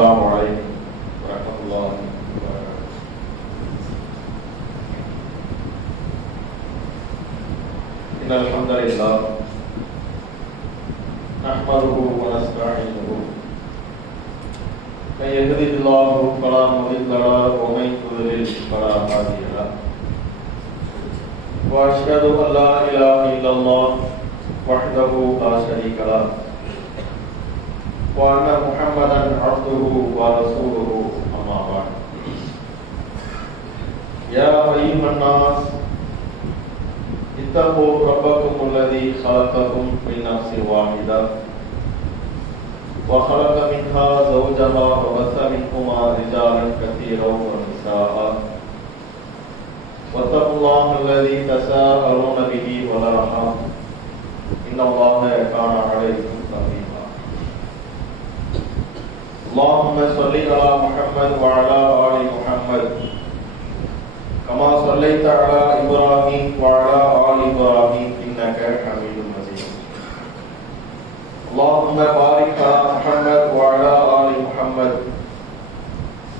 السلام عليكم ورحمة الله وبركاته. إن الحمد لله نحمده ونستعينه من يهده الله فلا مضل له ومن يضلل فلا هادي له وأشهد أن لا إله إلا الله وحده لا شريك له وأن محمدا عبده ورسوله أما بعد. يا أيها الناس اتقوا ربكم الذي خلقكم من نفس واحدة وخلق منها زوجها وبث منهما رجالا كثيرا ونساء واتقوا الله الذي تساءلون به والأرحام إن الله كان عليكم رقيبا. اللهم صل على محمد وعلى آل محمد كما صليت على إبراهيم وعلى آل إبراهيم إنك حميد مجيد. اللهم بارك على محمد وعلى آل محمد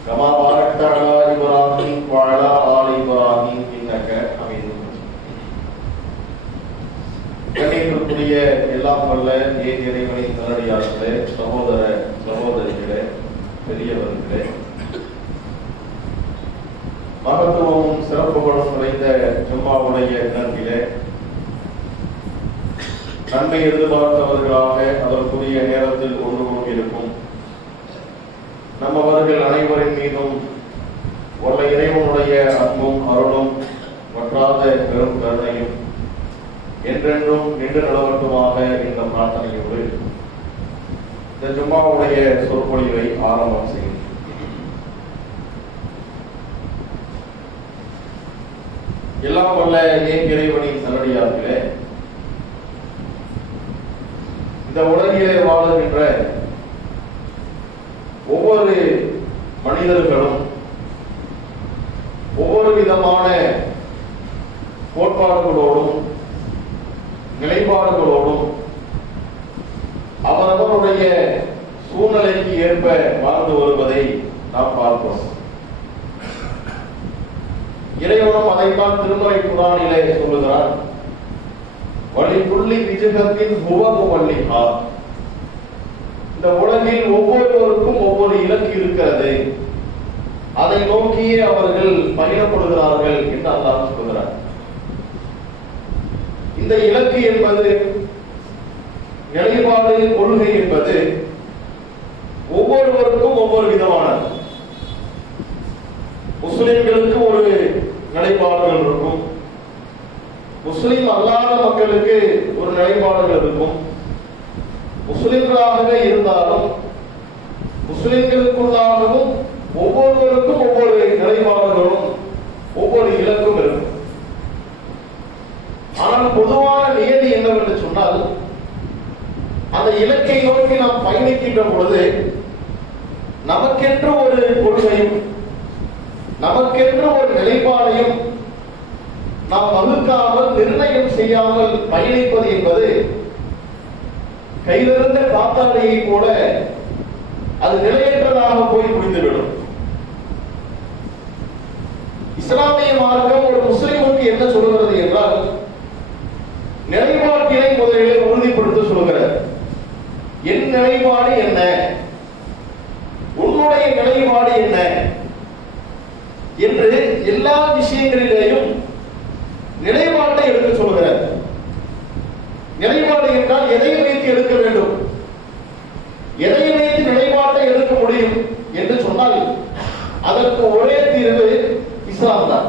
كما باركت على إبراهيم وعلى آل إبراهيم إنك حميد مجيد. கண்ணியத்திற்குரிய எல்லாம் வல்ல இறைவனின் நல்லடியார்களே, சகோதர சகோதரிகளே, பெரியவர்களே, மகத்துவமும் சிறப்புகளும் நிறைந்த ஜும்மாவுடைய தினத்திலே நன்மை எதிர்பார்த்தவர்களாக அதற்குரிய நேரத்தில் ஒன்று கூடியிருக்கும் நம்மவர்கள் அனைவரின் மீதும் உள்ள இறைவனுடைய அன்பும் அருளும் வற்றாத பெரும் கருணையும் என்றென்றும் நின்று நிலவட்டுமாக என்ற பிரார்த்தனையோடு இந்த ஜும்மாவுடைய சொற்பொழிவை ஆரம்பம் செய்யும். எல்லாம் வல்ல இறைவனின் நல்லடியார்களே, இந்த உலகிலே வாழுகின்ற ஒவ்வொரு மனிதர்களும் ஒவ்வொரு விதமான கோட்பாடுகளோடும் நிலைப்பாடுகளோடும் அவரவருடைய சூழ்நிலைக்கு ஏற்ப வாழ்ந்து வருவதை நாம் பார்க்கிறோம். இறைவனும் அதைத்தான் திருமறை குர்ஆனிலே சொல்லுகிறார். வலிகுல்லி விஜகத்தின் ஹுவஹு வல்லிஹா. இந்த உலகில் ஒவ்வொருவருக்கும் ஒவ்வொரு இலக்கு இருக்கிறது, அதை நோக்கியே அவர்கள் பயணப்படுகிறார்கள் என்று அல்லாஹ் சொல்கிறார். இந்த இலக்கு என்பது, நிலைப்பாடு, கொள்கை என்பது ஒவ்வொருவருக்கும் ஒவ்வொரு விதமானது. முஸ்லிம்களுக்கு ஒரு நிலைப்பாடுகள் இருக்கும், முஸ்லிம் அல்லாத மக்களுக்கு ஒரு நிலைப்பாடுகள் இருக்கும். முஸ்லிம்களாகவே இருந்தாலும் முஸ்லிம்களுக்குள்ளாகவும் ஒவ்வொருவருக்கும் ஒவ்வொரு நிலைப்பாடுகளும் ஒவ்வொரு இலக்கும் இருக்கும். ஆனால் பொதுவான நியதி என்னவென்று சொன்னால், அந்த இலக்கை நோக்கி நாம் பயணிக்கின்ற பொழுது நமக்கென்று ஒரு கொள்கையும் நமக்கென்று ஒரு நிலைப்பாடையும் நாம் வகுக்காமல் நிர்ணயம் செய்யாமல் பயணிப்பது என்பது கையிலிருந்த காத்தாடியை போல அது நிலையற்றதாக போய் முடிந்துவிடும். இஸ்லாமிய மார்க்கம் ஒரு முஸ்லிமுக்கு என்ன சொல்கிறது என்றால், நிலைப்பாட்டினை முதலில் உறுதிப்படுத்த சொல்கிறது. என் நிலைப்பாடு என்ன, உன்னுடைய நிலைப்பாடு என்ன என்று எல்லா விஷயங்களிலேயும் நிலைப்பாட்டை எடுக்க சொல்கிறார். நிலைப்பாடு என்றால் எதை வைத்து எடுக்க வேண்டும், எதை வைத்து நிலைப்பாட்டை எடுக்க முடியும் என்று சொன்னால் அதற்கு ஒரே தீர்வு இஸ்லாம் தான்.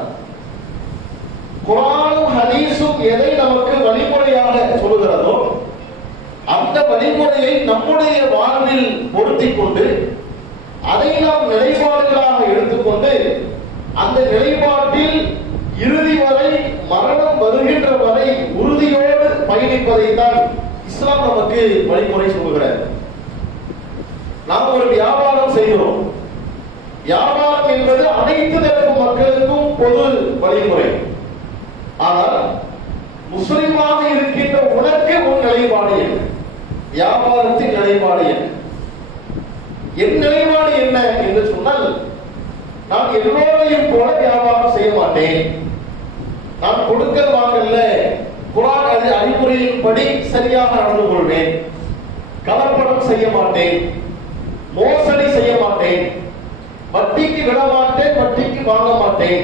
குர்ஆனும் ஹதீஸும் எதை நமக்கு வழிமுறையாக சொல்லுகிறதோ அந்த வழிமுறையை நம்முடைய வாழ்வில் பொருத்திக் கொண்டு அதை நாம் நிலைப்பாடுகளாக எடுத்துக்கொண்டு அந்த நிலைப்பாட்டில் இறுதி வரை, மரணம் வருகின்ற வரை உறுதியோடு பயணிப்பதைத்தான் இஸ்லாம் நமக்கு வழிமுறை சொல்லுகிறது. நாம் ஒரு வியாபாரம் செய்கிறோம். வியாபாரம் என்பது அனைத்து தரப்பு மக்களுக்கும் பொது வழிமுறை. ஆனால் முஸ்லிமாக இருக்கின்ற உனக்கு உன் நிலைப்பாடு என்ன, வியாபாரத்தின் நிலைப்பாடு என்ன? என் நிலைப்பாடு என்ன என்று சொன்னால், நான் எல்லோரையும் போல வியாபாரம் செய்ய மாட்டேன். நான் கொடுக்கல் வாங்கல குர்ஆன் அறிவுரையின்படி சரியாக நடந்து கொள்வேன். கலப்படம் செய்ய மாட்டேன், மோசடி செய்ய மாட்டேன், வட்டிக்கு விட மாட்டேன், வட்டிக்கு வாங்க மாட்டேன்,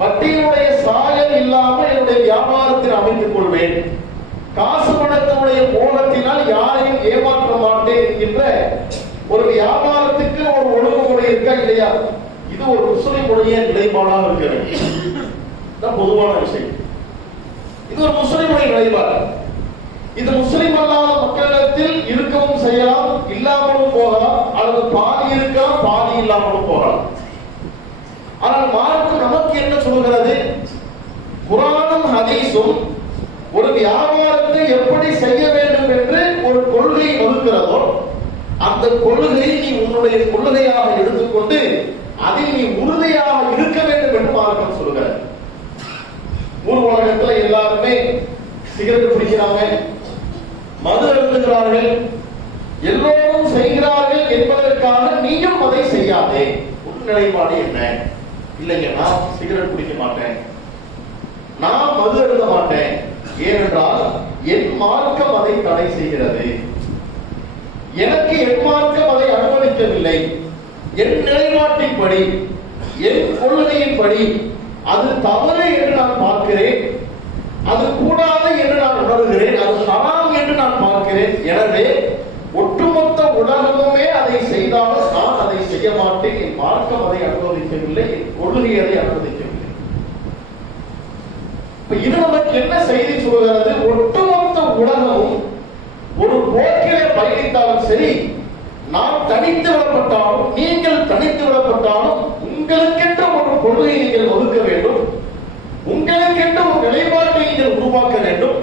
வட்டியினுடைய சாயல் இல்லாமல் என்னுடைய வியாபாரத்தில் அமைத்துக் கொள்வேன், காசு பணத்தினுடைய மோகத்தினால் யாரையும் ஏமாற்ற மாட்டேன் என்கின்ற ஒரு வியாபாரத்துக்கு ஒரு ஒழுங்குமுறை இருக்கா இல்லையா? இது ஒரு முஸ்லிமுடைய நிலைப்பாடாக இருக்கிறது. பொதுவான விஷயம். இது ஒரு முஸ்லிமுடைய நிலைப்பாடு. இது முஸ்லிம் அல்லாத மக்களிடத்தில் இருக்கவும் செய்யலாம், இல்லாமலும் போகலாம், அல்லது பாதி இருக்கலாம், பாதி இல்லாமலும் போகலாம். ஆனால் மார்க்கம் நமக்கு என்ன சொல்கிறது? குர்ஆனும் ஹதீஸும் ஒரு வியாபாரத்தை எப்படி செய்ய வேண்டும் என்று ஒரு கொள்கையை வகுக்கிறதோ, அந்த கொள்கையை நீ உன்னுடைய கொள்கையாக எடுத்துக்கொண்டு அதில் நீ உறுதியாக இருக்க வேண்டும் என்று மார்க்கம் சொல்கிறது. ஊர் உலகத்துல எல்லாருமே சிகரெட் பிடிக்கிறாங்க, மது அருந்துகிறார்கள், எல்லோரும் செய்கிறார்கள் என்பதற்காக நீயும் அதை செய்யாதே. உன் நிலைப்பாடு என்ன? இல்லைங்க, நான் சிகரெட் பிடிக்க மாட்டேன், நான் மது அருந்த மாட்டேன், ஏனென்றால் என் மார்க்கம் அதை தடை செய்கிறது, எனக்கு என் மார்க்கம் அதை அனுமதிக்கவில்லை, என் நிலைப்பாட்டின்படி என் கொள்கையின்படி அது தவறு என்று நான் பார்க்கிறேன், அது கூடாது என்று நான் உணர்கிறேன், அது ஹராம் என்று நான் பார்க்கிறேன். எனவே ஒட்டுமொத்த உலகமுமே அதை செய்தாலும் நான் அதை செய்ய மாட்டேன், என் மார்க்கம் அதை அனுமதிக்கவில்லை, என் கொள்கை அதை அனுமதிக்கவில்லை. இது நமக்கு என்ன செய்தி சொல்கிறது? ஒட்டுமொத்த உலகமும் ஒரு போக்கிலே பயணித்தாலும் சரி, நான் தனித்து விடப்பட்டாலும் நீங்கள் தனித்து விடப்பட்டாலும் உங்களுக்கென்று ஒரு கொள்கையை நீங்கள் ஒதுக்க வேண்டும், உங்களுக்கென்று ஒரு நிலைப்பாட்டை நீங்கள் உருவாக்க வேண்டும்.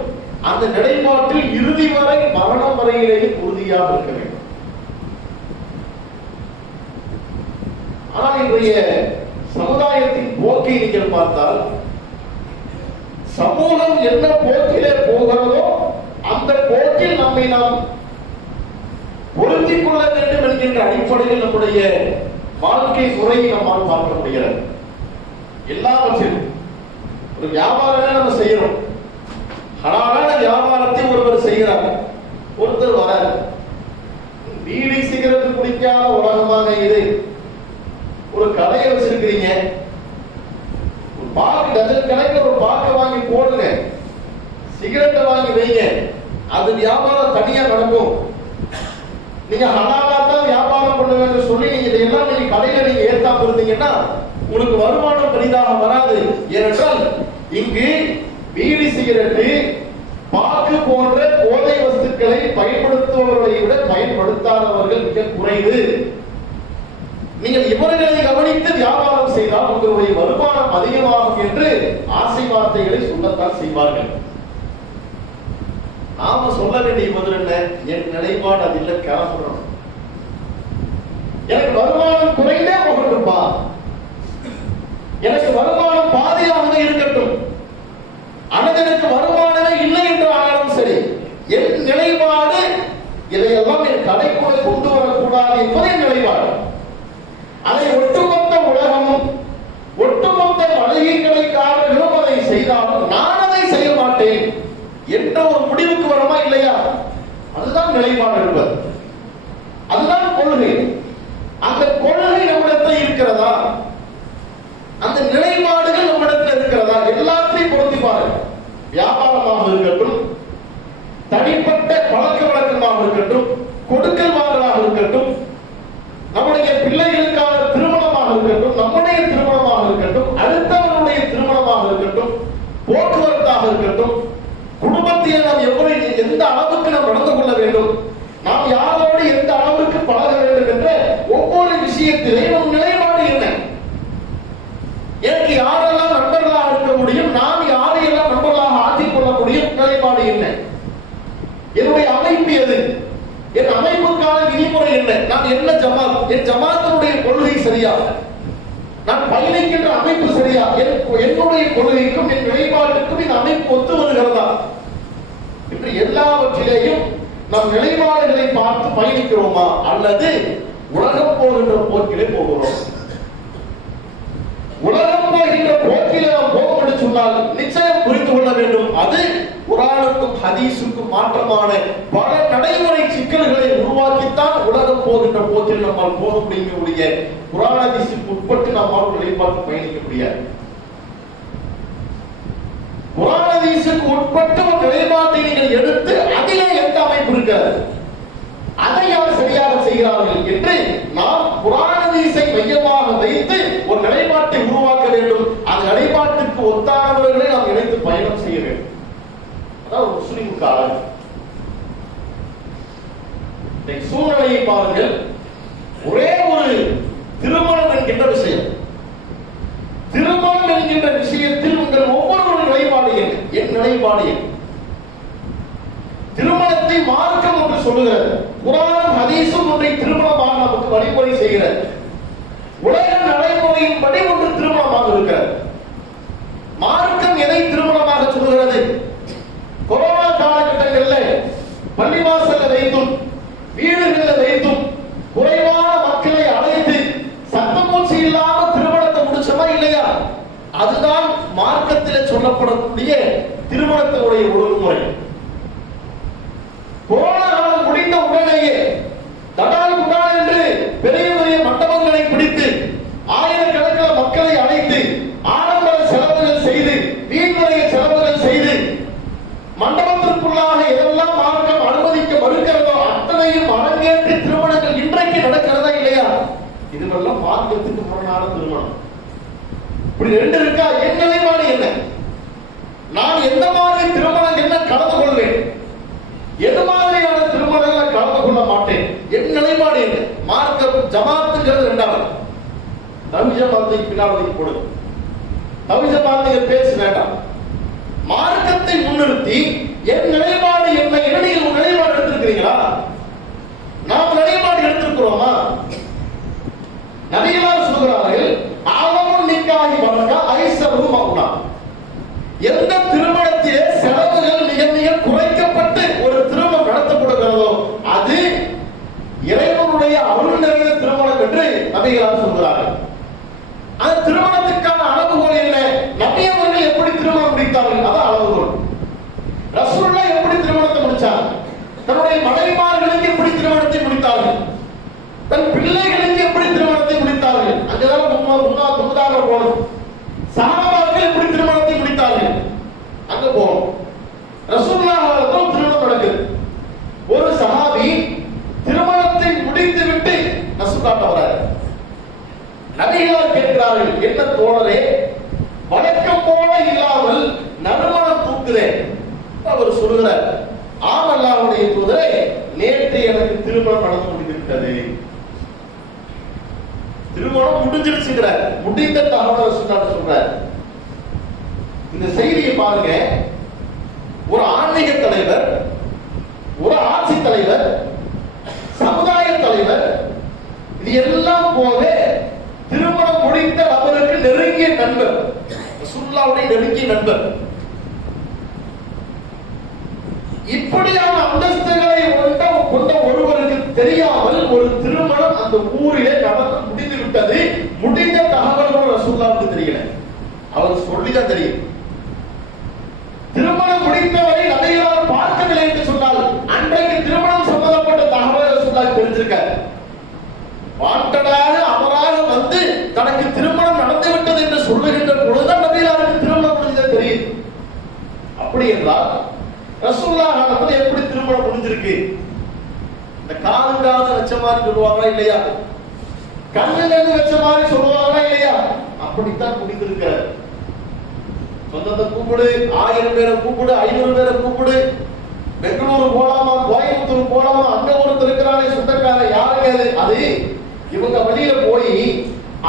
அந்த நிலைப்பாட்டில் இறுதி வரை மரணம் வரையிலேயே உறுதியாக இருக்க வேண்டும். ஆனால் இன்றைய சமுதாயத்தின் போக்கை நீங்கள் பார்த்தால், சமூகம் என்ன போக்கிலே போகிறதோ அந்த போக்கில் நம்மை நாம் பொருத்திக் கொள்ள வேண்டும் என்கின்ற அடிப்படையில் நம்முடைய வாழ்க்கை முறையை நம்மால் பார்க்க முடிகிறது. எல்லாவற்றிலும் ஒரு வியாபாரமே நம்ம செய்யறோம், ஹலாலான வியாபாரத்தை ஒருவர் செய்கிறார், ஒருத்தர் வர பீடி சிகரெட் குடிக்காத உலகமாக இது. ஒரு கடையை வச்சிருக்கிறீங்க, ஒரு பாக்கு டஜன் கணக்கு ஒரு பாக்கை வாங்கி போடுங்க, சிகரெட்டை வாங்கி வைங்க, அது வியாபாரம் தனியா நடக்கும். நீங்க ஹலாலா தான் வியாபாரம் பண்ணுவேன்னு சொல்லி நீங்க இதெல்லாம் நீங்க கடையில நீங்க ஏற்காம இருந்தீங்கன்னா உங்களுக்கு வருமானம் பெரிதாக வராது. ஏனென்றால் இங்கு பீடி சிகரெட்டு பாக்கு போன்ற போதை வஸ்துக்களை பயன்படுத்துபவர்களை விட பயன்படுத்தாதவர்கள் மிக குறைவு. நீங்கள் இவர்களை கவனித்து வியாபாரம் செய்தால் உங்களுடைய வருமானம் அதிகமாகும் என்று ஆசை வார்த்தைகளை சொல்லத்தான் செய்வார்கள். நாம சொல்ல வேண்டிய பதில் என்ன? என் நிலைப்பாடு அதில் கிளம்பணும். எனக்கு வருமானம் குறைந்தே போகட்டும்பா, எனக்கு வருமானம் பாதியாக இருக்கட்டும், அல்லது எனக்கு வருமானமே இல்லை என்று ஆனாலும் சரி, என் நிலைப்பாடு இதையெல்லாம் என் கடைக்குள்ளே கொண்டு வரக்கூடாது என்பதே நிலைப்பாடு. அதை ஒட்டுமொத்த உலகமும் ஒட்டுமொத்த மளிகை கடைக்காரர்களும் அதை செய்தாலும் நான் அதை செய்ய மாட்டேன் என்ற ஒரு முடிவுக்கு வருமா இல்லையா? அதுதான் நிலைப்பாடு இருப்பது, அதுதான் கொள்கை. அந்த கொள்கை நம்மிடத்தில் இருக்கிறதா? அந்த நிலைப்பாடுகள் நம்மிடத்தில் இருக்கிறதா? எல்லாத்தையும் பொருத்தி பாருங்க. வியாபாரமாக இருக்கட்டும், தனிப்பட்ட பழக்க வழக்கமாக இருக்கட்டும், கொடுக்கல் வாங்கலாக இருக்கட்டும், நம்முடைய பிள்ளைகளுக்கான திருமணமாக இருக்கட்டும், நம்முடைய திருமணமாக இருக்கட்டும், அடுத்தவனுடைய திருமணமாக இருக்கட்டும், போக்குவரத்தாக இருக்கட்டும், குடும்பத்தில் நாம் எந்த அளவுக்கு நாம் நடந்து கொள்ள வேண்டும், நாம் யாரோடு எந்த அளவுக்கு பழக வேண்டும் என்ற ஒவ்வொரு விஷயத்திலே நம் நிலைப்பாடு என்ன? எனக்கு யாரெல்லாம் நண்பர்களாக இருக்க முடியும், நான் யாரையெல்லாம் நண்பர்களாக ஆக்கிக் கொள்ள முடியும், நிலைப்பாடு என்ன? என்னுடைய அமைப்பு எது? என் அமைப்புக்கான விதிமுறை என்ன? நான் என்ன ஜமாத், என் ஜமாத்தினுடைய கொள்கை சரியா, நான் பயணிக்கின்ற அமைப்பு சரியா, என்னுடைய கொள்கைக்கும் என் நிலைப்பாட்டுக்கும் இந்த அமைப்பு ஒத்து வருகிறதா என்று எல்லாவற்றிலேயும் நம் நிலைப்பாடுகளை பார்த்து பயணிக்கிறோமா, அல்லது உலகம் போகின்ற போக்கிலே போகிறோம். உலகம் போகின்ற போக்கிலே நாம் போகும் என்று சொன்னால் நிச்சயம் புரிந்து கொள்ள வேண்டும், அது குர்ஆனுக்கும் ஹதீஸுக்கும் மாற்றமான பல நடைமுறை சிக்கல்களை உருவாக்கித்தான் உலகம் போகின்ற போக்கில் நம்மால் போக முடியுமே. குர்ஆன் ஹதீஸுக்கு உட்பட்டு நம்மால் நிலைப்பாட்டு பயணிக்க முடியாது. குர்ஆன் ஹதீஸுக்கு உட்பட்டு ஒரு நிலைப்பாட்டை நீங்கள் எடுத்து அதிலே எந்த அமைப்பு இருக்காது, அதை யார் சரியாக செய்கிறார்கள் என்று நாம் குர்ஆன் ஹதீஸை மையமாக வைத்து ஒரு நிலைப்பாட்டை உருவாக்க வேண்டும். அந்த நிலைப்பாட்டுக்கு ஒத்தானவர்களை நாம் இணைத்து பயணம் செய்ய வேண்டும். அதான் ஒரு முஸ்லிமுக்கு அழகு. சூழ்நிலையை பாருங்கள். ஒரே ஒரு திருமணம் என்கின்ற விஷயம், திருமணம் என்கின்ற விஷயத்தில் உங்கள் ஒவ்வொரு நிலைப்பாடு என்ன? என் நிலைப்பாடு என்ன? திருமணத்தை மார்க்கம் என்று சொல்லுகிறது. குர்ஆனும் ஹதீஸும் ஒன்றை திருமணமாக நமக்கு வழிமுறை செய்கிறது. உலக நடைமுறையின்படி ஒன்று திருமணமாக இருக்கிறது. மார்க்கம் எதை திருமணமாக சொல்லுகிறது? கொரோனா காலகட்டங்களில் பள்ளிவாசல்ல வைத்தும் வீடுகளில் வைத்தும் குறைவான மக்களை அழைத்து சத்தம் மூச்சு இல்லாமல் திருமணத்தை முடிச்சமா இல்லையா? அதுதான் மார்க்கத்தில் சொல்லப்படக்கூடிய திருமணத்தினுடைய ஒழுங்குமுறை. கொரோனா காலம் முடிந்த உடனேயே தடால் புடால் என்று பெரிய பெரிய மண்டபங்களை பிடித்து ஆயிரக்கணக்கான மக்களை அழைத்து ஆடம்பர செலவுகள் செய்து வீண்வரைய செலவுகள் செய்து மண்டபத்திற்குள்ளாக எதெல்லாம் மார்க்கம் அனுமதிக்க மறுக்கிறதோ அத்தனையும் அரங்கேற்றி திருமணங்கள் இன்றைக்கு நடக்கிறதா இல்லையா? இதுவெல்லாம் மார்க்கத்துக்கு முரணான திருமணம். இப்படி ரெண்டு இருக்கா? என் நிலைப்பாடு என்ன? நான் எந்த மாதிரி திருமணம் என்ன கலந்து கொள்வேன், எது மாதிரியான திருமணங்களை கலந்து கொள்ள மாட்டேன், என் நிலைப்பாடு என்ன? மார்க்கம் ஜமாத்துங்கிறது இரண்டாவது. தவிஜமாத்தை பின்னாடி போடுது. தவிஜமாத்தை பேச வேண்டாம். மார்க்கத்தை முன்னிறுத்தி என் நிலைப்பாடு என்ன? நீங்கள் ஒரு நிலைப்பாடு எடுத்திருக்கிறீங்களா? நாம் நிலைப்பாடு எடுத்திருக்கிறோமா? நபிகளார் சொல்கிறார்கள், ஆலமுன் நிக்காஹி வழக்கா ஐஸரு மௌனா. எந்த திருமணத்திலே செலவுகள் மிக மிக குறைக்கப்பட்டு ஒரு திருமணம் நடத்தப்படுகிறதோ அது இறைவனுடைய அருள் நிறைந்த திருமணம் என்று நபிகளார் சொல்கிறார்கள். அந்த திருமணத்துக்கான அளவுகோல் என்ன? நபி அவர்கள் எப்படி திருமணம் முடித்தார்கள்? அதான் அளவுகோல். ரசூலுல்லாஹ் எப்படி திருமணத்தை முடிச்சார்? தன்னுடைய மனைவிமார்களுக்கு எப்படி திருமணத்தை முடித்தார்கள்? தன் பிள்ளைகளுக்கு எப்படி திருமணத்தை முடித்தார்கள்? அங்கதான் முன்னதாக போகணும். சஹாபாக்கள் எப்படி திருமணத்தை முடித்தார்கள்? அங்க போகணும். ரசூலுல்லாஹ் அவர்களும் திருமணம் நடக்குது. ஒரு சஹாபி திருமணத்தை முடித்து விட்டு நசுக்காட்ட வராரு. நபிகளார் கேட்கிறார்கள், என்ன தோழரே, வழக்கம் போல இல்லாமல் நறுமணம் தூக்குதே? அவர் சொல்கிறார், ஆம் அல்லாஹ்வுடைய தூதரே, நேற்று எனக்கு திருமணம் நடந்து முடிந்துவிட்டது. திருமணம் முடிஞ்சிருச்சுங்கிறார். முடிந்த தகவல் சொல்றார். இந்த செய்தியை பாருங்க. ஒரு ஆன்மீக தலைவர், ஒரு ஆட்சி தலைவர், சமுதாய தலைவர், இது எல்லாம் போக திருமணம் முடித்த நபருக்கு நெருங்கிய நண்பர், ரசூலுல்லாஹ்வுடைய நெருங்கிய நண்பர், இப்படியான அந்தஸ்துகளை கொண்ட ஒருவருக்கு தெரியாமல் ஒரு திருமணம் அந்த ஊரிலே நடந்து முடிந்து விட்டது. முடிந்த தகவல்கள் ரசூலுல்லாஹ்வுக்கு தெரியல, அவர் சொல்லிதான் தெரியும். திருமணம் முடித்தவரை நபிகளார் பார்க்கவில்லை என்று சொன்னால் அன்றைக்கு திருமணம் சம்பந்தப்பட்ட தகவல் ரசூலுல்லாஹ் தெரிஞ்சிருக்கார். வாண்டடாக அவராக வந்து தனக்கு திருமணம் நடந்து விட்டது என்று சொல்லுகின்ற பொழுதுதான் நபிகளாருக்கு திருமணம் முடிஞ்சது தெரியும். அப்படி என்றால் ரசூலுல்லாஹ் அவர்கள் எப்படி திருமணம் முடிஞ்சிருக்கு? இந்த காதுங்காது வச்ச மாதிரி சொல்லுவாங்களா இல்லையா? கண்ணுங்காது வச்ச மாதிரி சொல்லுவாங்களா இல்லையா? அப்படித்தான் முடிந்திருக்கிறார். சொந்தத்தை கூப்பிடு, 1000 பேரை கூப்பிடு, 500 பேரை கூப்பிடு, பெங்களூர் போலாமா, கோயம்புத்தூர் போலாமா, அங்க ஒருத்தர் இருக்கிறானே சொந்தக்காரன், யாருக்கு அது இவங்க வழியில போய்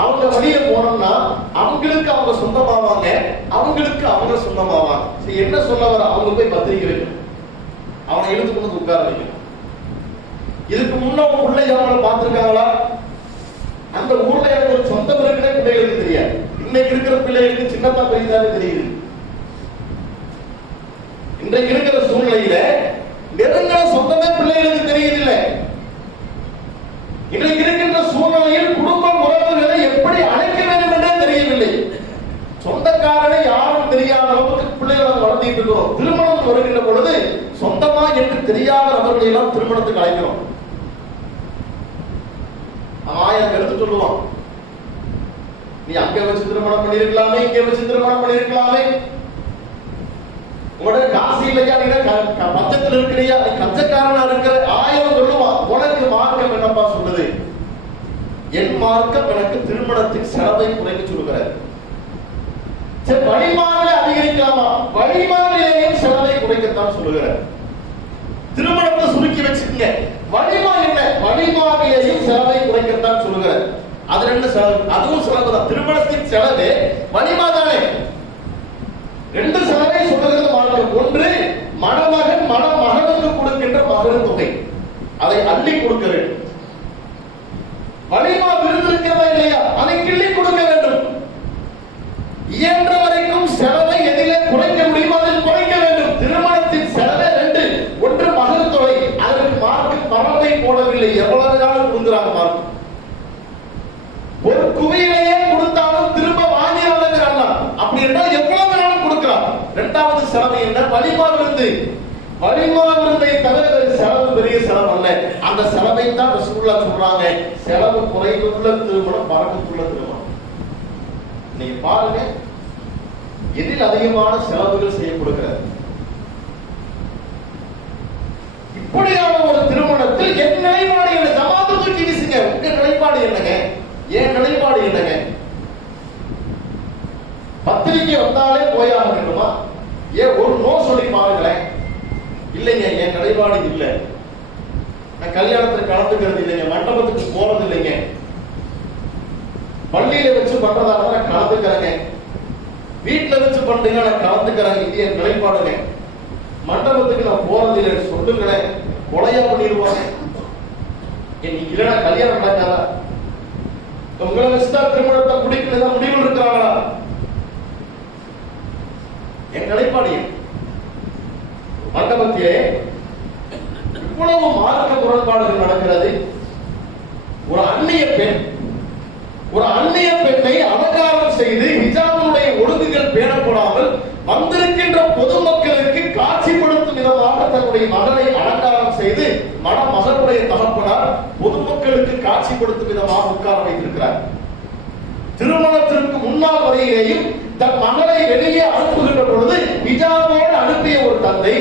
அவங்க வழியில போனோம்னா அவங்களுக்கு அவங்க சொந்தமாவாங்க, அவங்களுக்கு அவங்க சொந்தமாவாங்க. என்ன சொல்ல வர? அவங்க போய் பத்திரிக்கை வைக்கணும், அவனை எழுத்து கொண்டு உட்கார வைக்கணும். இதுக்கு முன்ன உள்ள அவங்களை பார்த்திருக்காங்களா? அந்த ஊர்ல எனக்கு ஒரு சொந்தம் இருக்குன்னே பிள்ளைகளுக்கு தெரியாது. இன்னைக்கு இருக்கிற பிள்ளைகளுக்கு சின்னத்தா பெரியதானே தெரியுது. இன்றைக்கு இருக்கிற சூழ்நிலையில நெருங்கின சொந்தமே பிள்ளைகளுக்கு தெரியுதில்லை. இன்றைக்கு இருக்கின்ற சூழ்நிலையில் குடும்ப உறவுகளை எப்படி அழைக்க வேண்டும் என்றே தெரியவில்லை. சொந்தக்காரனை யாரும் தெரியாத அளவுக்கு பிள்ளைகளை வளர்த்திட்டு இருக்கிறோம். திருமணம் வருகின்ற பொழுது சொந்தமா என்று தெரியாத நபர்களை எல்லாம் திருமணத்துக்கு அழைக்கிறோம். ஆயிரம் கருத்து சொல்லுவான், நீ அங்க வச்சு திருமணம் பண்ணிருக்கலாமே, இங்க வச்சு திருமணம் பண்ணிருக்கலாமே, உங்களோட காசு இல்லையா, பஞ்சத்தில் இருக்கிறியா, கஞ்சக்காரனா இருக்கிற ஆயிரம் சொல்லுவான். உனக்கு மார்க்கம் என்னப்பா சொல்லுது? என் மார்க்கம் எனக்கு திருமணத்தின் செலவை குறைக்க சொல்லுகிறார். சரி, வழிமாவிலே அதிகரிக்கலாமா? வழிமாவிலேயும் செலவை குறைக்கத்தான் சொல்லுகிறார். திருமணத்தை சுருக்கி வச்சுக்கங்க. வழிமா என்ன? வழிமாவிலேயும் செலவை குறைக்கத்தான் சொல்லுகிறார். அது ரெண்டு செலவு, அதுவும் செலவு தான். திருமணத்தின் செலவு வழிமா தானே. ரெண்டு செலவை சொல்லுகிறது மார்க்கம். ஒன்று, மணமகன் மணமகனுக்கு கொடுக்கின்ற மகன் தொகை, அதை அள்ளி கொடுக்க வேண்டும். வழிமா விருது இருக்கிறதா இல்லையா, அதை கிள்ளி கொடுக்க வேண்டும். இயன்ற வரைக்கும் செலவை எதிலே குறைக்க முடியுமோ அதில் குறைக்க வேண்டும். திருமணத்தின் செலவே ரெண்டு. ஒன்று மகன் தொகை, அதற்கு மார்க்கம் வரம்பை போடவில்லை. எவ்வளவு நாளும் கொடுக்கிறாங்க மார்க்கம். ஒரு குவியிலேயே கொடுத்தாலும் திரும்ப வாங்கினாலுங்கிறாங்க. அப்படி என்றால் எவ்வளவு நாளும் கொடுக்கிறார். இரண்டாவது செலவு என்ன? வழிமா விருந்து. வழிமா விருந்தை தவிர செலவு பெரிய செலவு அல்ல. அந்த செலவை தான் ரசூலுல்லாஹ் சொல்றாங்க, செலவு குறைவுள்ள திருமணம் பரக்கத்துள்ள திருமணம். நீங்க பாருங்க, எதில் அதிகமான செலவுகள் செய்யப்படுகிறது. இப்படியான ஒரு திருமணத்தில் என் நிலைப்பாடு என்ன? ஜமாத்து தூக்கி வீசுங்க. உங்க நிலைப்பாடு என்னங்க? என் நிலைப்பாடு என்னங்க? பத்திரிக்கை வந்தாலே போயாக வேண்டுமா? ஏன் ஒரு நோ சொல்லி பாருங்களேன். இல்லைங்க, என் நிலைப்பாடு இல்லை, நான் கல்யாணத்துக்கு கலந்துக்கிறது இல்லைங்க, மண்டபத்துக்கு போறது இல்லைங்க, பள்ளியில வச்சு பண்றதா நான் கலந்துக்கிறேங்க, வீட்டுல வச்சு பண்றீங்க நான் கலந்துக்கிறேன், இது என் நிலைப்பாடுங்க, மண்டபத்துக்கு நான் போறது இல்லை சொல்லுங்களேன். கொலையா பண்ணிடுவாங்க. நீங்க இல்லைன்னா கல்யாணம் நடக்காதா? உங்களை வச்சுதான் திருமணத்தை முடிக்கணும் முடிவு இருக்கிறாங்களா? என் நிலைப்பாடு மண்டபத்திலே இவ்வளவு மார்க்க முரண்பாடுகள் நடக்கிறது. ஒரு அந்நிய பெண்ணை அலங்காரம் செய்து ஹிஜாபுடைய ஒழுங்குகள் பேணப்படாமல் வந்திருக்கின்ற பொதுமக்களுக்கு காட்சிப்படுத்தும் விதமாக தன்னுடைய மகளை அலங்காரம் செய்து மணமகனுடைய தகப்பனார் பொதுமக்களுக்கு காட்சிப்படுத்தும் விதமாக உட்கார வைத்திருக்கிறார். திருமணத்திற்கு முன்னாள் வரையிலேயும் தன் மகளை வெளியே அனுப்புகின்ற பொழுது ஹிஜாபோடு அனுப்பிய ஒரு தந்தை,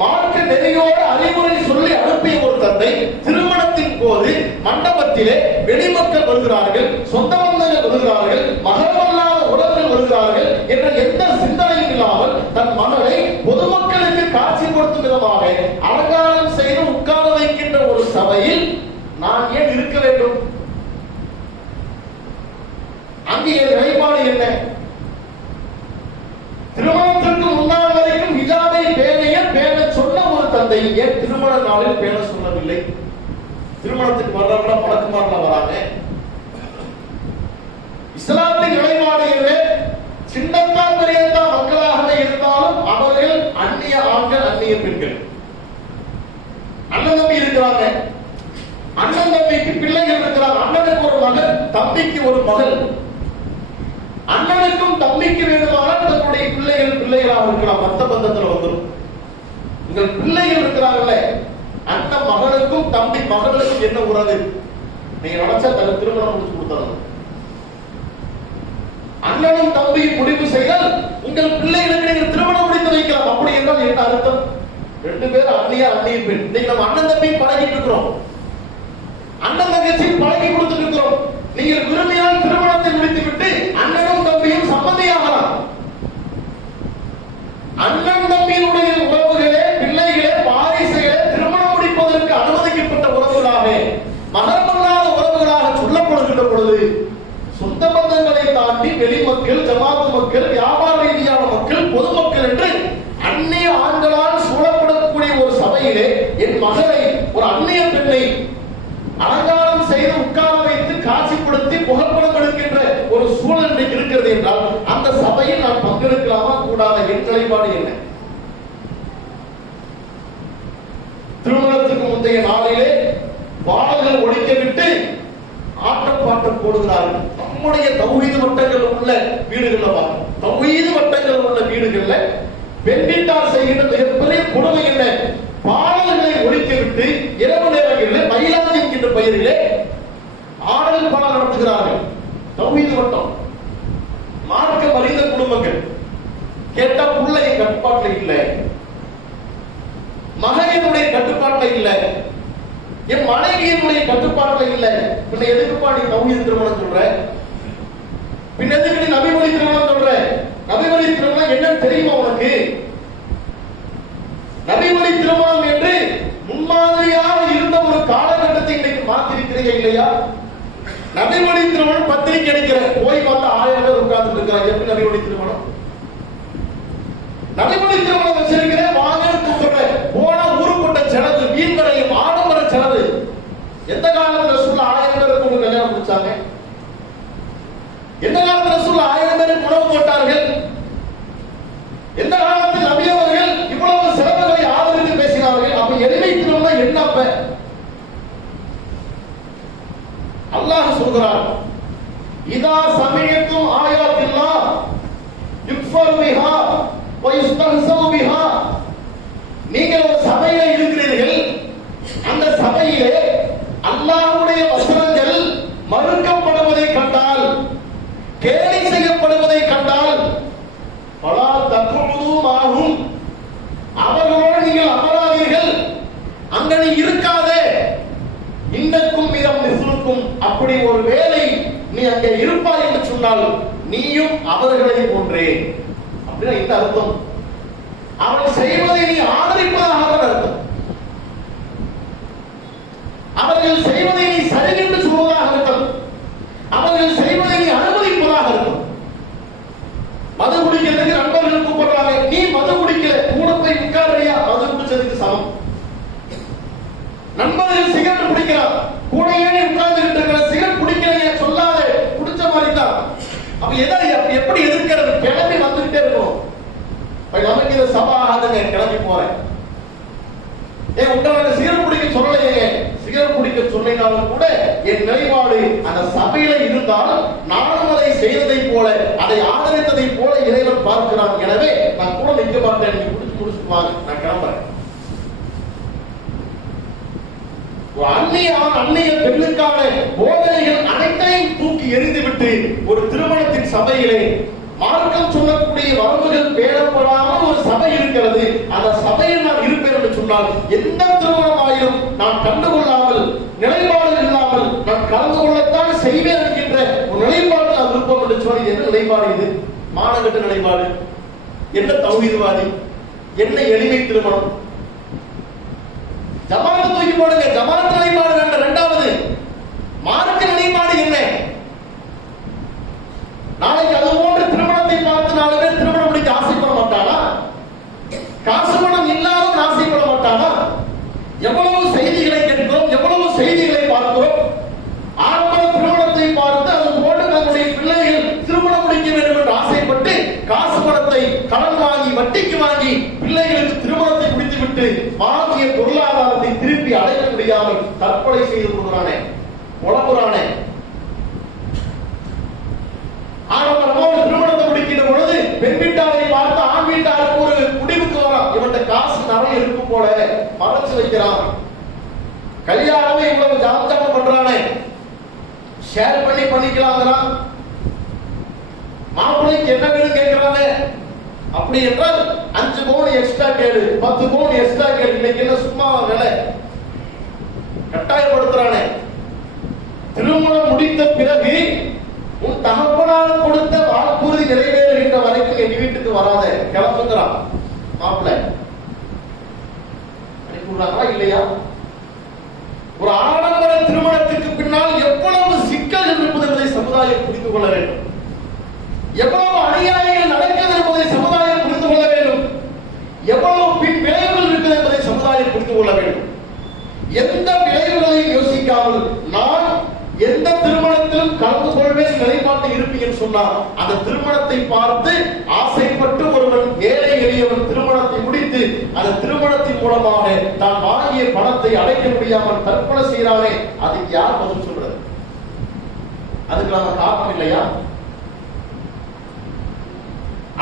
மார்க்க நெறியோடு அறிவுரை சொல்லி அனுப்பிய ஒரு தந்தை, திருமணத்தின் போது மண்டபத்திலே வெளிமக்கள் வருகிறார்கள், சொந்த பந்தங்கள் வருகிறார்கள், மகரமல்லாத உறவுகள் வருகிறார்கள் என்ற எந்த சிந்தனையும் இல்லாமல் தன் மகளை பொதுமக்களுக்கு காட்சிப்படுத்தும் விதமாக அலங்காரம் செய்து உட்கார வைக்கின்ற ஒரு சபையில் நான் ஏன் இருக்க வேண்டும்? அங்கே என் நிலைப்பாடு என்ன? திருமணத்திற்கு முன்னாள் வரைக்கும் ஹிஜாபை பேண சொன்ன ஒரு தந்தை ஏன் திருமண நாளில் பேண சொல்லவில்லை? திருமணத்துக்கு வர்றவங்க பழக்கமானலாம் வராங்க. இஸ்லாத்தின் நிலைப்பாடு என்ன? சின்னத்தான் பெரியத்தான் மக்களாகவே இருந்தாலும் அவர்கள் அந்நிய ஆண்கள், அந்நிய பெண்கள். அண்ணன் தம்பி இருக்கிறாங்க, அண்ணன் தம்பிக்கு பிள்ளைகள் இருக்கிறாங்க. அண்ணனுக்கு ஒரு மகன், தம்பிக்கு ஒரு மகள். அண்ணனுக்கும் தம்பிக்கு வேண்டுமானால் தன்னுடைய பிள்ளைகளாக இருக்கலாம், மத்த பந்தத்தில் வந்துடும். உங்கள் பிள்ளைகள் இருக்கிறாங்கல்ல, அண்ணன் மகனுக்கும் தம்பி மகளுக்கும் என்ன உறவு? நீங்க நினைச்சா தனக்கு திருமணம் முடிச்சு கொடுத்தது. அண்ணனும் தம்பியும் முடிவு செய்தால் உங்கள் பிள்ளைகளுக்கு நீங்கள் திருமணம் முடித்து வைக்கலாம். அப்படி என்றால் என்ன அர்த்தம்? ரெண்டு பேரும் அந்நிய பெண். இன்னைக்கு நம்ம அண்ணன் தம்பியும் பழகிட்டு இருக்கிறோம், அண்ணன் தங்கச்சியும் பழகி கொடுத்துட்டு இருக்கிறோம். நீங்கள் விரும்பியால் திருமணத்தை முடித்துவிட்டு அண்ணனும் தம்பியும் சம்மதியாகலாம். அண்ணன் தம்பியினுடைய உறவுகளே, பிள்ளைகளே, வாரிசுகளே திருமணம் முடிப்பதற்கு அனுமதிக்கப்பட்ட உறவுகளாக, மகரமல்லாத உறவுகளாக சொல்லப்படுகின்ற பொழுது சொந்த பந்தங்களை தாண்டி வெளிமக்கள், ஜமாத்து மக்கள், வியாபார ரீதியான மக்கள், பொதுமக்கள் என்று அந்நிய ஆண்களால் சூழப்படக்கூடிய ஒரு சபையிலே என் மகளை, ஒரு அந்நிய பெண்ணை அலங்காரம் செய்து உட்கார வைத்து காட்சிப்படுத்தி புகைப்படம் எடுக்கின்ற ஒரு சூழல் இருக்கிறது என்றால் அந்த சபையில் நான் பங்கெடுக்கலாமா கூடாத? என் நிலைப்பாடு என்ன? திருமணத்துக்கு முந்தைய நாளிலே பாடல்கள் ஒழிக்க விட்டு ஆட்டம் பாட்டம் போடுகிறார்கள். நம்முடைய தௌஹீது வட்டங்கள் உள்ள வீடுகள்ல பார்க்கணும். தௌஹீது வட்டங்கள் உள்ள வீடுகள்ல பெண் வீட்டார் செய்கின்ற மிகப்பெரிய கொடுமை என்ன? பாடல்களை ஒழித்துவிட்டு இரவு நேரங்களில் மயிலாஞ்சி என்கின்ற பெயரிலே ஆடல் பாடல் நடத்துகிறார்கள். தௌஹீது வட்டம், மார்க்கம் அறிந்த குடும்பங்கள். கேட்டா பிள்ளைய கட்டுப்பாட்டில் இல்லை, மகனுடைய கட்டுப்பாட்டில் இல்லை, என் மனைவியினுடைய கட்டுப்பாட்டில் இல்லை. பின்ன எதுக்குப்பா நீ தௌஹீது திருமணம் சொல்ற? பின்ன எதுக்கு நீ நபிமொழி திருமணம் சொல்ற? நபிமொழி திருமணம் என்னன்னு தெரியுமா உனக்கு? நபிமொழி திருமணம் என்று முன்மாதிரியாக இருந்த ஒரு காலகட்டத்தை இன்னைக்கு மாத்திருக்கிறீங்க இல்லையா? நபிமொழி திருமணம் பத்திரிக்கை அடிக்கிற போய் பார்த்தா 1000 பேர் உட்கார்ந்து இருக்காங்க. எப்படி நபிமொழி திருமணம்? நபிமொழி திருமணம் வச்சிருக்கிறேன் வாங்க கூப்பிடுறேன். போன ஊருப்பட்ட செலவு, வீண்வரையும் ஆடம்பர செலவு. எந்த காலத்துல ரசூல் 1000 பேருக்கு கல்யாணம் முடிச்சாங்க? எந்த காலத்துல ரசூல் 1000 பேருக்கு உணவு போட்டார்கள்? எந்த காலத்தில் நபி அவர்கள் இவ்வளவு செலவுகளை ஆதரித்து பேசினார்கள்? அப்ப எளிமை திருமணம் என்ன? அப்ப அல்லாஹ் சொல்கிறார், இதா சமயத்தும் ஆயாத்தில்லாஹ் யுக்ஃபர் பிஹா வ யுஸ்தஹ்ஸவு பிஹா. நீங்கள் ஒரு சபையிலே இருக்கிறீர்கள், அந்த சபையிலே அல்லாஹ்வுடைய வசனங்கள் மறுக்கப்படுவதை கண்டால், கேலி செய்யப்படுவதை கண்டால், பலா தக்ருதுமாஹும், அவர்களோடு நீங்கள் அமராதீர்கள், அங்க நீ இருக்காதே. இன்னக்கும் மிதம் நிசுலுக்கும், அப்படி ஒரு வேளை நீ அங்கே இருப்பாய் என்று சொன்னால் நீயும் அவர்களை போன்றே. அப்படின்னா இந்த அர்த்தம், அவன் செய்வதை நீ ஆதரிப்பதாக அர்த்தம். அவர்கள் செய்வதை நீ சரி என்று சொல்வதாக அர்த்தம். அவர்கள் செய்வதை நீ அனுமதிப்பதாக அர்த்தம். மது குடிக்கிறதுக்கு நண்பர்கள் கூப்பிடுறாங்க, நீ மது குடிக்கல, கூட போய் உட்கார்றியா? மது குடிச்சதுக்கு சமம். நண்பர்கள் சிகரெட் குடிக்கிறார், கூட ஏன் உட்கார்ந்துகிட்டு இருக்கிற? சிகரெட் குடிக்கிறீங்க சொல்லாத, குடிச்ச மாதிரி தான். அப்ப எப்படி எதிர்க்கிறது? கிளம்பி வந்துகிட்டே இருக்கும். நமக்கு இதை சபா ஆகுதுங்க, கிளம்பி போறேன். ஏன் உங்களை சிகரெட் குடிக்க சொல்லலையே? சிகரெட் குடிக்க சொன்னாலும் கூட என் நிலைப்பாடு அந்த சபையில இருந்தால் நானும் அதை செய்ததை போல, அதை ஆதரித்ததை போல இறைவன் பார்க்கிறான். எனவே நான் கூட நிற்க மாட்டேன், நீ குடிச்சுட்டு வாங்க, நான் கிளம்புறேன். அந்நிய பெண்ணுக்கான போதனைகள் அனைத்தையும் தூக்கி எறிந்துவிட்டு ஒரு திருமணத்தின் சபையிலே மார்க்கம் சொல்லக்கூடிய வரம்புகள் பேணப்படாமல் ஒரு சபை இருக்கிறது. அந்த சபையில் நான் இருப்பேன் என்று சொன்னால் எந்த திருமணமாயிலும் நான் கண்டுகொள்ளாமல், நிலைப்பாடு இல்லாமல் நான் கலந்து கொள்ளத்தான் செய்வேன் என்கின்ற ஒரு நிலைப்பாடு நான் விருப்பம் என்று சொல்லி, என்ன நிலைப்பாடு இது? மானகட்ட நிலைப்பாடு. என்ன தௌஹீத்வாதி? என்ன எளிமை திருமணம்? ஜமாத் தூக்கி போடுங்க. ஜமாத் நிலைப்பாடு வேண்டாம். இரண்டாவது மார்க்க நிலைப்பாடு என்ன? நாளைக்கு அது போன்ற திருமணத்தை பார்த்து 4 பேர் திருமணம் முடிக்க ஆசைப்பட மாட்டானா? காசு பணம் இல்லாமல் ஆசைப்பட மாட்டானா? எவ்வளவு செய்திகளை கேட்கிறோம், எவ்வளவு செய்திகளை பார்க்கிறோம். ஆரம்ப திருமணத்தை பார்த்து அது போன்று தன்னுடைய பிள்ளைகள் திருமணம் முடிக்க வேண்டும் என்று ஆசைப்பட்டு காசு பணத்தை கடன் வாங்கி, வட்டிக்கு வாங்கி பிள்ளைகளுக்கு திருமணத்தை முடித்துவிட்டு வாங்கிய பொருளாதாரத்தை திருப்பி அடைக்க முடியாமல் தற்கொலை செய்து கொள்கிறானே, உழப்புறானே. ஆடம்பரமாக திருமணத்தை முடிக்கின்ற பொழுது பெண் வீட்டாரை பார்த்து ஆண் வீட்டாருக்கு ஒரு முடிவுக்கு வரான். இவன்ட காசு நிறைய இருக்கும் போல மறைச்சு வைக்கிறான். கல்யாணமே இவ்வளவு ஜாமஜாமம் பண்றானே, ஷேர் பண்ணிக்கலாம். மாப்பிள்ளைக்கு என்ன வேணும் கேட்கிறாங்க. அப்படி என்றால் 5 பவுன் எக்ஸ்ட்ரா கேளு, 10 பவுன் எக்ஸ்ட்ரா கேளு. இன்னைக்கு என்ன சும்மா வேலை? கட்டாயப்படுத்துறானே. திருமணம் முடித்த பிறகு உன் தகப்பனால் கொடுத்த வாக்குறுதி நிறைவேறுகின்ற வரைக்கும் என் வீட்டுக்கு வராத, கிளம்புங்கிறான் மாப்பிள்ளை. அனுப்பிடுறாங்களா இல்லையா? ஒரு ஆடம்பர திருமணத்திற்கு பின்னால் எவ்வளவு சிக்கல்கள் இருப்பது என்பதை சமுதாயம் புரிந்து கொள்ள வேண்டும். எவ்வளவு அநியாயங்கள் நடக்கிறது என்பதை சமுதாயம் புரிந்து கொள்ள வேண்டும். எவ்வளவு பின் விளைவுகள் இருக்கிறது என்பதை சமுதாயம் புரிந்து கொள்ள வேண்டும். எந்த விளைவுகளையும் யோசிக்காமல் நான் எந்த திருமணத்திலும் கலந்து கொள்வேன் நிலைப்பாட்டில் இருப்பீங்கன்னு சொன்னார். அந்த திருமணத்தை பார்த்து ஆசைப்பட்டு ஒருவன் ஏழை எளியவன் திருமணத்தை முடித்து அந்த திருமணத்தின் மூலமாக தான் வாங்கிய பணத்தை அடைக்க முடியாமல் தற்கொலை செய்யறானே, அதுக்கு யார் பதில் சொல்றது? அதுக்கு நம்ம காரணம் இல்லையா?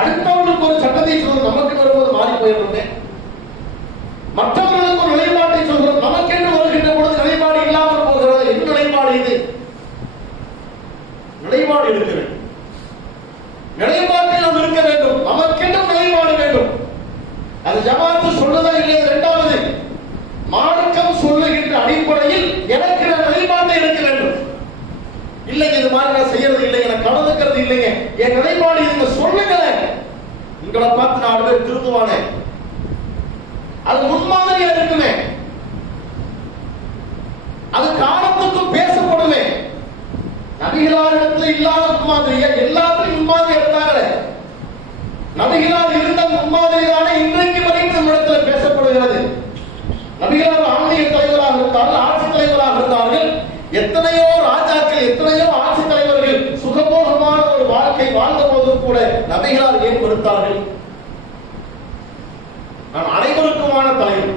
அடுத்தவர்களுக்கு ஒரு சட்டத்தை சொல்வது நமக்கு வரும்போது மாறி போயிடுமே. மற்றவர்களுக்கு ஒரு நிலைப்பாட்டை சொல்கிறோம், நமக்கென்று வருகின்ற பொழுது நிலைப்பாடு இல்லாமல் போகிறது. என்ன நிலைப்பாடு இது? நிலைப்பாடு இருக்க வேண்டும். நிலைப்பாட்டில் நாம் இருக்க வேண்டும். நமக்கென்று நிலைப்பாடு வேண்டும். அது ஜமாத்து சொல்றதா இல்லையா? இரண்டாவது, மார்க்கம் சொல்லுகின்ற அடிப்படையில் எனக்கு நிலைப்பாட்டை இருக்க வேண்டும். இல்லைங்க, இது மாதிரி நான் செய்யறது இல்லைங்க, நான் கலந்துக்கிறது இல்லைங்க, என் நிலைப்பாடு இதுங்க சொல்லுங்களேன். உங்களை பார்த்து 4 பேர் திருந்துவானே, அது முன்மாதிரியா இருக்குமே, அது காலத்துக்கும் பேசப்படுமே. நபிகளாரிடத்தில் இல்லாத முன்மாதிரியா? எல்லாத்தையும் முன்மாதிரி இருந்தாங்களே. நபிகளார் இருந்த முன்மாதிரியான இன்றைக்கு வரைக்கும் நம்ம இடத்துல பேசப்படுகிறது. நபிகளார் ஆன்மீக தலைவராக இருந்தார்கள், ஆட்சி தலைவராக இருந்தார்கள். எத்தனையோ ராஜாக்கள், எத்தனையோ ஆட்சி தலைவர்கள் சுகபோகமான ஒரு வாழ்க்கை வாழ்ந்த போது கூட நபிகளார் ஏன் கொடுத்தார்கள்? நான் அனைவருக்குமான தலைவர்,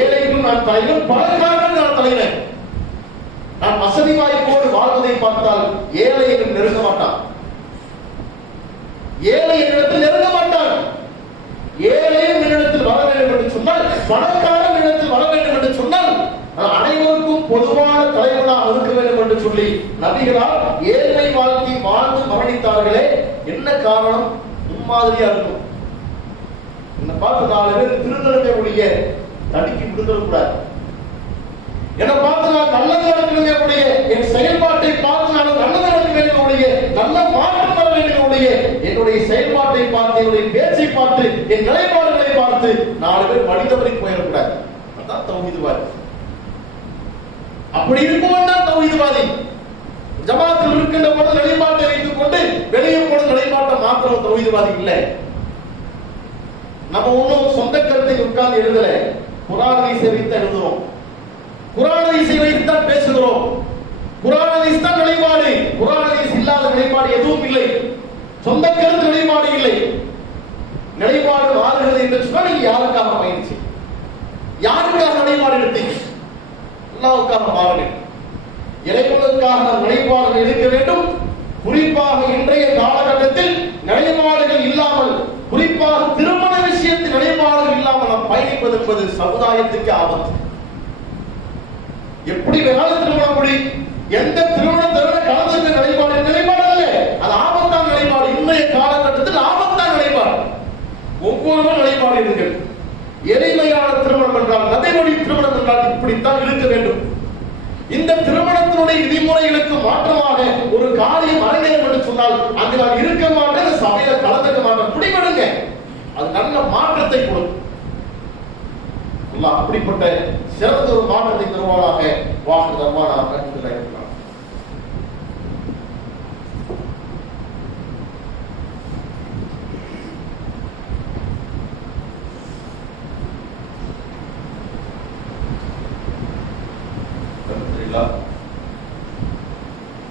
ஏழைக்கும் நான் தலைவர், பணக்காரர்கள் நான் தலைவர். நான் வசதி வாய்ப்போடு வாழ்வதை பார்த்தால் ஏழை என்று நெருங்க மாட்டான். ஏழை என்னிடத்தில் நெருங்க மாட்டான். ஏழையும் என்னிடத்தில் வர வேண்டும் என்று சொன்னால், பணக்காரன் என்னிடத்தில் வர வேண்டும் என்று சொன்னால், அனைவருக்கும் பொதுவான தலைவராக இருக்க வேண்டும் என்று சொல்லி நபிகளார் ஏழ்மை வாழ்க்கை வாழ்ந்து மரணித்தார்களே. என்ன காரணம்? முன்மாதிரியா இருக்கும். என்ன பார்த்து 4 பேர் திருநெல்வேலியை ஒழிய தடுக்கி விடுதக்கூடாது. என்னை பார்த்து நான் நல்லது நடக்கணுமே ஒழிய, என் செயல்பாட்டை பார்த்து நான் நல்லது நடக்க வேண்டும் ஒழிய, நல்ல மாற்றம் வர வேண்டும் ஒழிய, என்னுடைய செயல்பாட்டை பார்த்து, என்னுடைய பேச்சை பார்த்து, என் நிலைப்பாடுகளை பார்த்து 4 பேர் மனிதவரை போயிடக்கூடாது. அதான் தௌஹீத்வாதி. அப்படி இருப்பவன் தான் தௌஹீத்வாதி. ஜமாத்தில் இருக்கின்ற பொழுது நிலைப்பாட்டை வைத்துக் கொண்டு வெளியே போன நிலைப்பாட்டை மாத்திரம் தௌஹீத்வாதி இல்லை. நம்ம ஒன்றும் சொந்த கருத்தை உட்கார்ந்து எழுதல, குர்ஆன் ஹதீஸை வைத்து எழுதுறோம். குர்ஆன் ஹதீஸை வைத்து தான் பேசுகிறோம். குர்ஆன் ஹதீஸ் தான் நிலைப்பாடு. குர்ஆன் ஹதீஸ் இல்லாத நிலைப்பாடு எதுவும் இல்லை. சொந்த கருத்து நிலைப்பாடு இல்லை. நிலைப்பாடு மாறுகிறது என்று சொன்னால் நீங்க யாருக்காக பயணிச்சு, யாருக்காக நிலைப்பாடு எடுத்தீங்க? அல்லாஹ்வுக்காக மாறுங்க. இறைவனுக்காக நாம் நிலைப்பாடுகள் இருக்க வேண்டும். குறிப்பாக இன்றைய காலகட்டத்தில் நிலைப்பாடுகள் இல்லாமல், குறிப்பாக திருமண விஷயத்தில் நிலைப்பாடுகள் இல்லாமல் நாம் பயணிப்பது என்பது சமுதாயத்துக்கு ஆபத்து. எப்படி வேணாலும் திருமணம் முடி, எந்த திருமணத்தோட கலந்துக்க நிலைப்பாடு அல்ல, அது ஆபத்தான நிலைப்பாடு. இன்றைய காலகட்டத்தில் ஆபத்தான நிலைப்பாடு. ஒவ்வொருவரும் நிலைப்பாடு இருக்கு. எளிமையான திருமணம் என்றால், நடைமுறை திருமணம் என்றால் இப்படித்தான் இருக்க வேண்டும். இந்த திருமணத்தினுடைய விதிமுறைகளுக்கு மாற்றமாக ஒரு காரியம் அரங்கேறும் என்று சொன்னால் அங்கு நான் இருக்க மாட்டேன், சபையில கலந்துக்க மாட்டேன், பிடிபடுங்க. அது நல்ல மாற்றத்தை கொடுக்கும். அப்படிப்பட்ட சிறந்த ஒரு மாற்றத்தை தருவாராக. வாக்குதமானாக இருக்கிறார்.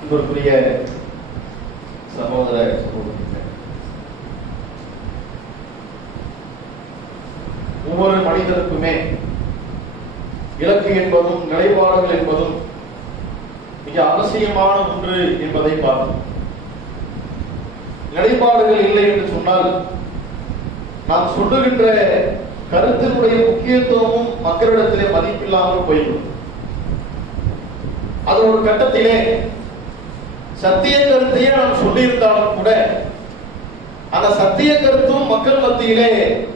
அன்பிற்குரிய சகோதர சகோதரிகளே, ஒவ்வொரு மனிதனுக்குமே இலக்கு என்பதும் நிலைப்பாடுகள் என்பதும் மிக அவசியமான ஒன்று என்பதை பார்த்தோம். நிலைப்பாடுகள் இல்லை என்று சொன்னால் நாம் சொல்லுகின்ற கருத்தினுடைய முக்கியத்துவமும் மக்களிடத்திலே மதிப்பில்லாமல் போய்விடும். அது ஒரு கட்டத்திலே சத்திய கருத்தையே நாம் சொல்லியிருந்தாலும் கூட அந்த சத்திய கருத்தும் மக்கள் மத்தியிலே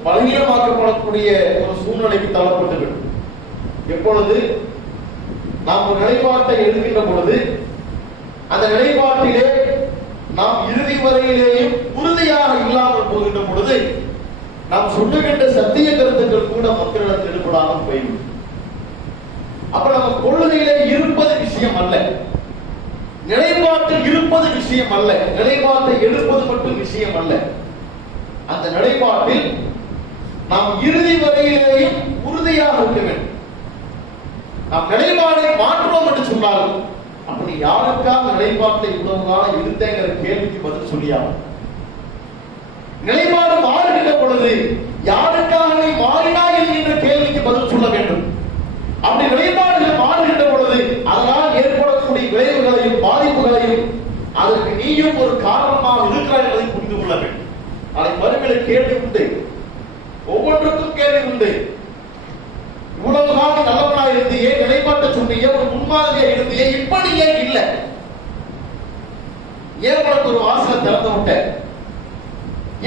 பலவீனமாக்கப்படக்கூடிய ஒரு சூழ்நிலைக்கு தள்ளப்பட்டுவிடும். எப்பொழுது நாம் ஒரு நிலைப்பாட்டை எடுக்கின்ற பொழுது அந்த நிலைப்பாட்டிலே நாம் இறுதி வரையிலேயும் உறுதியாக இல்லாமல் போகின்ற பொழுது நாம் சொல்லுகின்ற சத்திய கருத்துக்கள் கூட மக்களிடத்தில் ஈடுபடாமல் போய்விடும். அப்ப நம்ம கொள்கையிலே இருப்பது விஷயம் அல்ல, நிலைப்பாட்டில் இருப்பது விஷயம் அல்ல, நிலைப்பாட்டை எடுப்பது மட்டும் விஷயம் அல்ல. அந்த நிலைப்பாட்டில் நாம் இறுதி வரையிலேயும் உறுதியாக இருக்க வேண்டும். நாம் நிலைப்பாடை மாற்றுவோம் என்று சொன்னால் அப்படி யாருக்காக நிலைப்பாட்டை உதவுகால இருந்தேங்கிற கேள்விக்கு பதில் சொல்லியாகும். நிலைப்பாடு மாறுகின்ற பொழுது யாருக்காக நீ மாறினாய் என்கின்ற கேள்விக்கு பதில் சொல்ல வேண்டும். அப்படி நிலைப்பாடுகள் மாறுகின்ற பொழுது அதனால் ஏற்படக்கூடிய விளைவுகளையும் பாதிப்புகளையும் நீயும் ஒரு காரணமாக இருக்கிறாய் என்பதை புரிந்து கொள்ள வேண்டும். நாளை மறுமையில கேள்வி உண்டு, ஒவ்வொன்றுக்கும் கேள்வி உண்டு. இவ்வளவு காலம் நல்லவனா இருந்தியே, நிலைப்பாட்ட சொன்னியே, ஒரு முன்மாதிரியா இருந்தியே, இப்படி ஏன் இல்லை? ஏன் உனக்கு ஒரு வாசலை திறந்து விட்ட?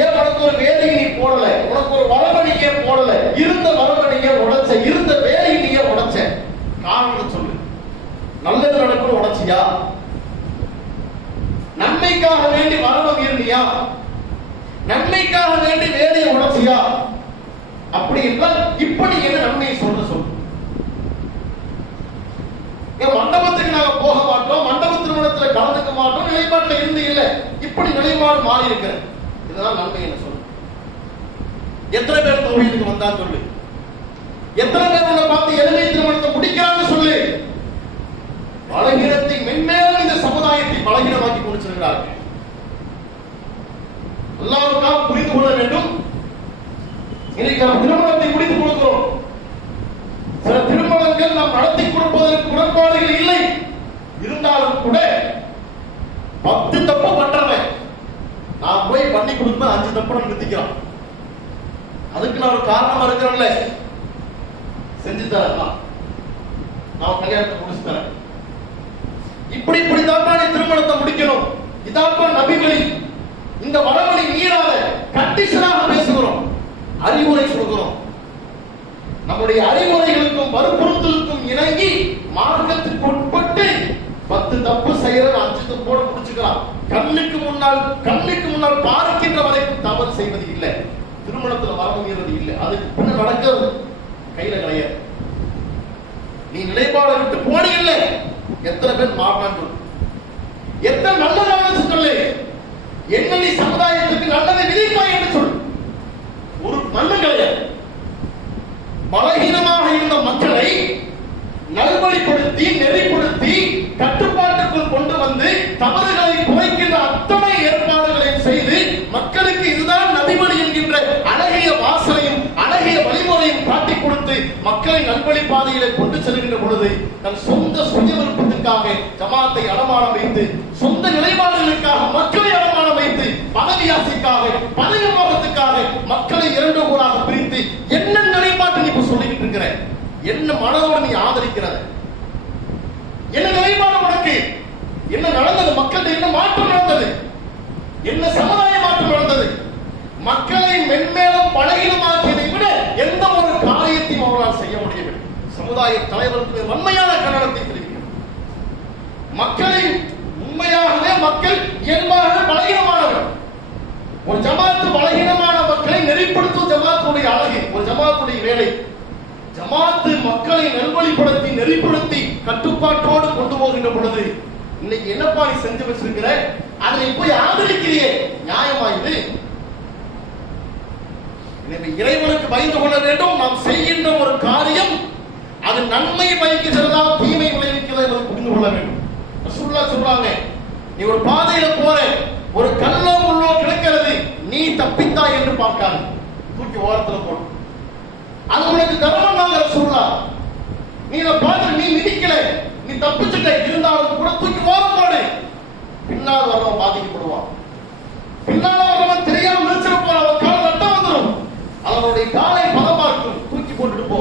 ஏன் உனக்கு ஒரு வேலையை நீ போடல? உனக்கு ஒரு வரவணி ஏன் போடல? இருந்த வரவணி ஏன் உடைச்ச? இருந்த வேலையை நீ ஏன் உடைச்ச? காரணம் சொல்லு. நல்லது நடக்கும் உடைச்சியா? நன்மைக்காக வேண்டி மரணம் இருந்தியா? நன்மைக்காக வேண்டி வேலையை உடைச்சியா? அப்படி என்றால் இப்படி என்ன நன்மையை சொல்ற சொல்லு. மண்டபத்துக்கு நாங்க போக மாட்டோம், மண்டப திருமணத்தில் கலந்துக்க மாட்டோம், நிலைப்பாட்டில் இருந்து இல்லை, இப்படி நிலைப்பாடு மாறி இருக்கிற இதெல்லாம் நன்மை என்ன சொல்லு. எத்தனை பேர் தௌஹீதுக்கு வந்தா சொல்லு. எத்தனை பேர் உன்னை பார்த்து எளிமை திருமணத்தை முடிக்கிறான்னு சொல்லு. பலகீனத்தை மென்மேலும் இந்த சமுதாயத்தை பலகீனமாக்கி முடிச்சிருக்கிறார்கள். அல்லாஹ்வுக்காக புரிந்து கொள்ள வேண்டும். இன்னைக்கு நாம் திருமணத்தை முடித்து கொடுக்கிறோம். சில திருமணங்கள் நாம் நடத்தி கொடுப்பதற்கு உடன்பாடுகள் இல்லை. இருந்தாலும் கூட 10 தப்பு பண்றவன் நான் போய் பண்ணி கொடுப்பேன், 5 தப்பு நிறுத்திக்கிறான். அதுக்கு நான் ஒரு காரணமா இருக்கிறேன்ல, செஞ்சு தரேன், நான் கல்யாணத்தை முடிச்சு தரேன். இப்படித்தான் திருமணத்தை முடிக்கணும். இதான் நபிகளை இந்த வடமொழி மீறாத கண்டிஷனாக பேசுகிறோம், அறிவுரை சொல்கிறோம். நம்முடைய அறிவுரைகளுக்கும் வற்புறுத்தலுக்கும் இணங்கி மார்க்கத்துக்கு உட்பட்டு 10 தப்பு செய்யறது 5 தப்போட முடிச்சுக்கலாம். கண்ணுக்கு முன்னால் பார்க்கின்ற வரைக்கும் தவறு செய்வது இல்லை, திருமணத்தில் வரமுங்கிறது இல்லை. அதுக்கு பின்ன நடக்கிறது கையில கிடையாது. நீ நிலைப்பாடு விட்டு போனி இல்லை. எத்தனை பேர் மாறான்னு எத்தனை நல்லதாக சொல்லு. என்ன நீ சமுதாயத்துக்கு நல்லதை விதிப்பாய் என்று சொல். ஒரு நல்ல கிடையாது. பலகீனமாக இருந்த மக்களை நல்வழிப்படுத்தி நெறிப்படுத்தி கட்டுப்பாட்டுக்குள் கொண்டு வந்து தவறுகளை குறைக்கின்ற அத்தனை ஏற்பாடுகளையும் செய்து மக்களுக்கு இதுதான் நபிமொழி என்கின்ற அழகிய வாசனையும் அழகிய வழிமுறையும் காட்டிக் கொடுத்து மக்களை நல்வழி பாதையிலே கொண்டு செல்கின்ற பொழுது தன் சொந்த சுய விருப்பத்திற்காக ஜமாத்தை அடமானம் வைத்து, சொந்த நிலைப்பாடுகளுக்காக மக்களை அடமானம் வைத்து, பதவி ஆசைக்காக பதவி மோகத்துக்காக மக்களை 2 ஊராக பிரித்து என்ன நிலைப்பாட்டு நீ இப்ப சொல்லிக்கிட்டு இருக்கிற? என்ன மனதோடு நீ ஆதரிக்கிற? என்ன நிலைப்பாடு உனக்கு? என்ன நடந்தது? மக்கள் என்ன மாற்றம் நடந்தது? என்ன சமுதாய மாற்றம் நடந்தது? மக்களை மென்மேலும் பலகீனமாக்கியதை விட எந்த ஒரு காரியத்தையும் அவர்களால் செய்ய முடியவில்லை. சமுதாய தலைவருக்கு வன்மையான கண்டனத்தை தெரிவிக்கிறார். மக்களை உண்மையாகவே மக்கள் இயல்பாகவே பலகீனமானவர். ஒரு ஜமாத்து பலகீனமான மக்களை நெறிப்படுத்தும் ஜமாத்துடைய அழகு, ஒரு ஜமாத்துடைய வேலை. ஜமாத்து மக்களை நல்வழிப்படுத்தி நெறிப்படுத்தி கட்டுப்பாட்டோடு கொண்டு போகின்ற பொழுது இன்னைக்கு என்னப்பா நீ செஞ்சு வச்சிருக்கிற, அதை போய் ஆதரிக்கிறியே, நியாயமா இது? எனவே இறைவனுக்கு பயந்து கொள்ள வேண்டும். நாம் செய்கின்ற ஒரு காரியம் அது நன்மை பயக்கிறதா தீமை விளைவிக்கிறதா என்பதை புரிந்து கொள்ள வேண்டும். ரசூலுல்லாஹ் சொல்றாங்க, நீ ஒரு பாதையில போற, ஒரு கல்லோ முள்ளோ கிடக்கிறது, நீ தப்பித்தா என்று பார்க்காது, தூக்கி ஓரத்துல போடு. அது உனக்கு தர்மம் தான் ரசூலுல்லாஹ். நீ இதை பார்த்து நீ மிதிக்கல, நீ தப்பிச்சுட்ட, இருந்தாலும் கூட தூக்கி ஓரம் போடு. பின்னால் வரவன் பாதிக்கப்படுவான். பின்னால வரவன் தெரியாம நினைச்சிட போறான், அவன் கால நட்டம் வந்துடும், அவனுடைய காலை பதமா இருக்கும், தூக்கி போட்டுட்டு போ.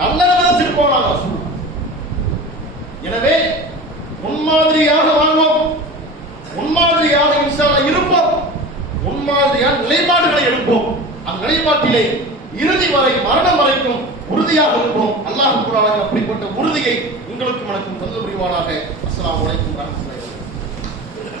நல்ல நினைச்சிட்டு போனாங்க ரசூலுல்லாஹ். எனவே முன்மாதிரியாக வாழ்வோம், முன்மாதிரியாக இன்ஷா அல்லாஹ் இருப்போம், முன்மாதிரியான நிலைப்பாடுகளை எடுப்போம். அந்த நிலைப்பாட்டிலே இறுதி வரை மரணம் வரைக்கும் உறுதியாக இருப்போம். அல்லாஹ் அப்படிப்பட்ட உறுதியை உங்களுக்கும் எனக்கும் தந்து புரிவானாக. அஸ்ஸலாமு அலைக்கும்.